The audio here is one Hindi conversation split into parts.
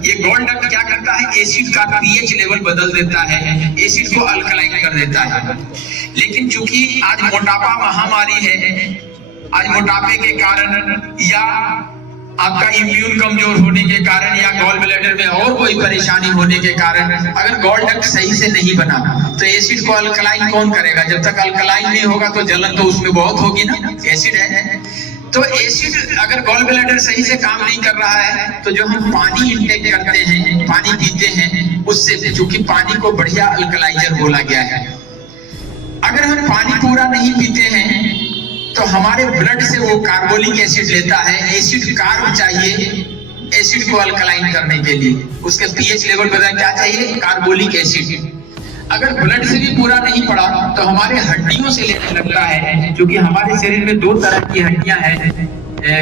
ये गॉल डक्ट क्या करता है, एसिड का पीएच लेवल बदल देता है, एसिड को अल्कलाइन कर देता है। लेकिन चूंकि आज मोटापा महामारी है, आज मोटापे के कारण या आपका इम्यून कमजोर होने के कारण या गॉल ब्लैडर में और कोई परेशानी होने के कारण अगर गॉल डक्ट सही से नहीं बना तो एसिड को अल्कलाइन कौन करेगा? जब तक अल्कलाइन नहीं होगा तो जलन तो उसमें बहुत होगी ना, एसिड है। तो एसिड अगर गॉल ब्लैडर सही से काम नहीं कर रहा है तो जो हम पानी इंटेक करते हैं, पानी पीते हैं, उससे चूंकि पानी को बढ़िया अल्कलाइजर बोला गया है, अगर हम पानी पूरा नहीं पीते हैं तो हमारे ब्लड से वो कार्बोलिक एसिड लेता है। एसिड कार्ब चाहिए एसिड को अल्कलाइन करने के लिए, उसके पीएच लेवल बदल क्या चाहिए, कार्बोलिक एसिड। अगर ब्लड से भी पूरा नहीं पड़ा तो हमारे हड्डियों से लेने लगता है, क्योंकि हमारे शरीर में दो तरह की हड्डियां हैं,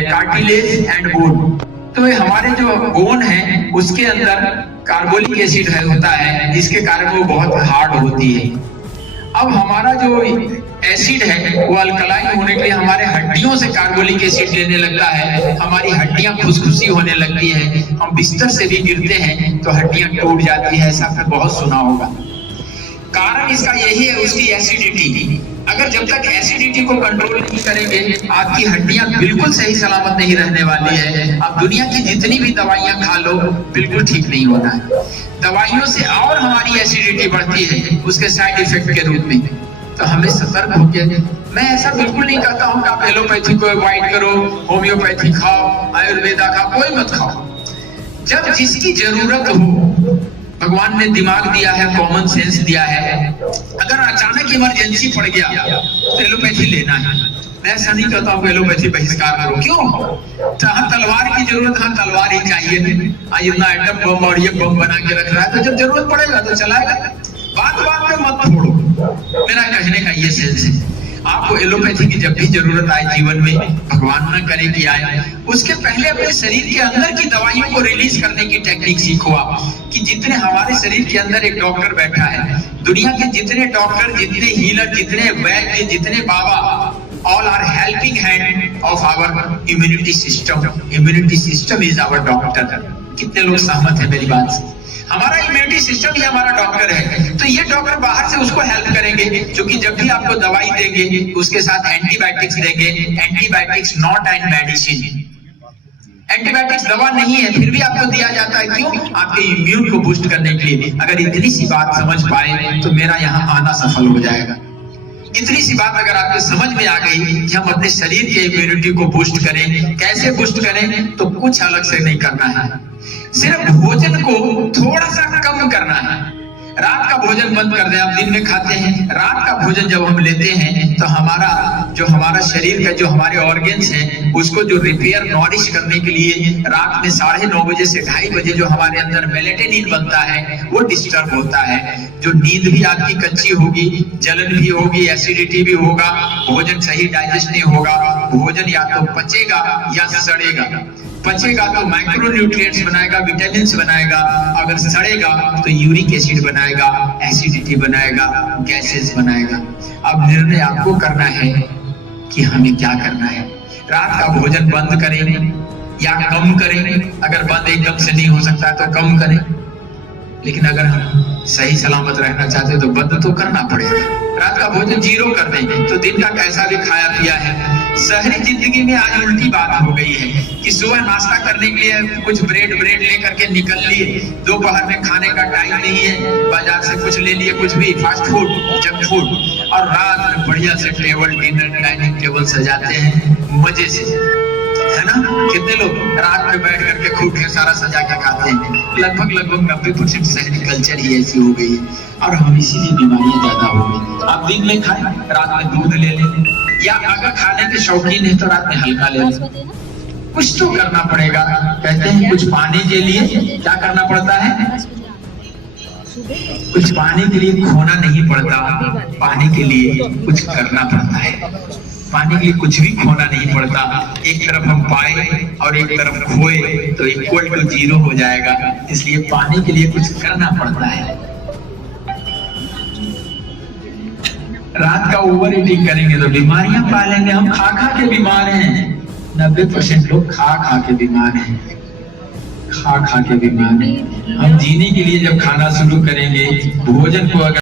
कार्टिलेज एंड बोन। तो हमारे जो बोन है उसके अंदर कार्बोलिक एसिड होता है, जिसके कारण वो बहुत हार्ड होती है। अब हमारा जो एसिड है वो अल्कलाइन होने के लिए हमारे हड्डियों से कार्बोलिक एसिड लेने लगता है, हमारी हड्डियां खुशखुशी होने लगती है, हम बिस्तर से भी गिरते हैं तो हड्डियां टूट जाती है, ऐसा आपने बहुत सुना होगा। कारण इसका यही है, उसकी एसिडिटी। अगर जब तक एसिडिटी को कंट्रोल नहीं करेंगे आपकी हड्डियां बिल्कुल सही सलामत नहीं रहने वाली है। आप दुनिया की जितनी भी दवाइयां खा लो बिल्कुल ठीक नहीं होना है। दवाइयों से और हमारी एसिडिटी बढ़ती है उसके साइड इफेक्ट के रूप में। तो हमें सतर्क होकर, मैं ऐसा बिल्कुल नहीं कहता हूँ कि आप एलोपैथी को अवॉइड करो, होम्योपैथी खाओ, आयुर्वेदा खाओ, कोई मत खाओ। जब जिसकी जरूरत हो, भगवान ने दिमाग दिया है, कॉमन सेंस दिया है, अगर अचानक इमरजेंसी पड़ गया तो एलोपैथी लेना है। मैं ऐसा नहीं कहता हूँ कि एलोपैथी बहिष्कार करो, क्यों? जहाँ तलवार की जरूरत है तलवार ही चाहिए। इतना एटम बम और ये बम बना के रख रहा है तो जब जरूरत पड़ेगा तो चलाएगा, बात बात में मत फोड़ो। मेरा कहने का ये सेंस है। आपको एलोपैथी की जब भी जरूरत आए जीवन में, भगवान न करे कि आए, उसके पहले अपने शरीर के अंदर की दवाइयों को रिलीज करने की टेक्निक सीखो आप। कि जितने हमारे शरीर के अंदर एक डॉक्टर बैठा है, दुनिया के जितने डॉक्टर, जितने हीलर, जितने वैद्य, जितने बाबा, all are helping hand of our immunity system. Immunity system is our doctor. कितने लोग सहमत है मेरी बात से? हमारा इम्यूनिटी सिस्टम ही हमारा डॉक्टर है। तो ये डॉक्टर बाहर से उसको हेल्प करेंगे, क्योंकि जब भी आपको दवाई देंगे उसके साथ एंटीबायोटिक्स देंगे। Antibiotics not an medicine. Antibiotics दवा नहीं है, फिर भी आपको दिया जाता है, क्यों? आपके इम्यून को बूस्ट करने के लिए। अगर इतनी सी बात समझ पाए तो मेरा यहाँ आना सफल हो जाएगा। इतनी सी बात अगर आपको समझ में आ गई कि हम अपने शरीर के इम्यूनिटी को बूस्ट करें, कैसे बूस्ट करें, तो कुछ अलग से नहीं करना है, सिर्फ भोजन को थोड़ा सा कम करना है। रात का भोजन बंद कर दें। आप दिन में खाते हैं, रात का भोजन जब हम लेते हैं तो हमारा शरीर का जो हमारे ऑर्गन्स हैं उसको जो रिपेयर नॉरिश करने के लिए रात में 9:30 बजे से 2:30 बजे जो हमारे अंदर मेलेटोनिन बनता है वो डिस्टर्ब होता है। जो नींद भी आपकी कच्ची होगी, जलन भी होगी, एसिडिटी भी होगा, भोजन सही डाइजेस्ट नहीं होगा, भोजन या तो पचेगा या सड़ेगा। पचेगा तो माइक्रो न्यूट्रिएंट्स बनाएगा, विटामिन्स बनाएगा, अगर सड़ेगा तो यूरिक एसिड बनाएगा, एसिडिटी बनाएगा, गैसेस बनाएगा। अब निर्णय आपको करना है कि हमें क्या करना है। रात का भोजन बंद करें या कम करें। अगर बंद एकदम से नहीं हो सकता तो कम करें, लेकिन अगर हम सही सलामत रहना चाहते हैं तो बंद तो करना पड़ेगा। रात का भोजन 0 कर देंगे तो दिन का कैसा भी खाया पिया है। शहरी जिंदगी में आज उल्टी बात हो गई है कि सुबह नाश्ता करने के लिए कुछ ब्रेड लेकर के निकल लिए, दोपहर में खाने का टाइम नहीं है, बाजार से कुछ ले लिए, कुछ भी फास्ट फूड, जंक फूड, और रात में बढ़िया से टेबल, डिनर, डाइनिंग टेबल सजाते हैं मजे से, है ना? कितने लोग रात में बैठ करके खूब ढेर सारा सजा के खाते हैं। लगभग 90% शहरी कल्चर ही ऐसी हो गई है, और हम इसीलिए बीमारियां ज्यादा हो गई। आप दिन में खाएं, रात में दूध ले लें, या अगर खाने के शौकीन है तो रात में हल्का ले लें। कुछ तो करना पड़ेगा। कहते हैं कुछ पाने के लिए क्या करना पड़ता है? कुछ पाने के लिए खोना नहीं पड़ता, पाने के लिए कुछ करना पड़ता है। पाने के लिए कुछ भी खोना नहीं पड़ता। एक तरफ हम पाए और एक तरफ खोए तो इक्वल टू 0 हो जाएगा। इसलिए पाने के लिए कुछ करना पड़ता है। रात का ओवर ईटिंग करेंगे तो बीमारियां पालेंगे। हम खा के बीमार हैं। 90% लोग खा के बीमार हैं। खा खा के बीमार है। हम जीने के लिए जब खाना शुरू करेंगे, भोजन को अगर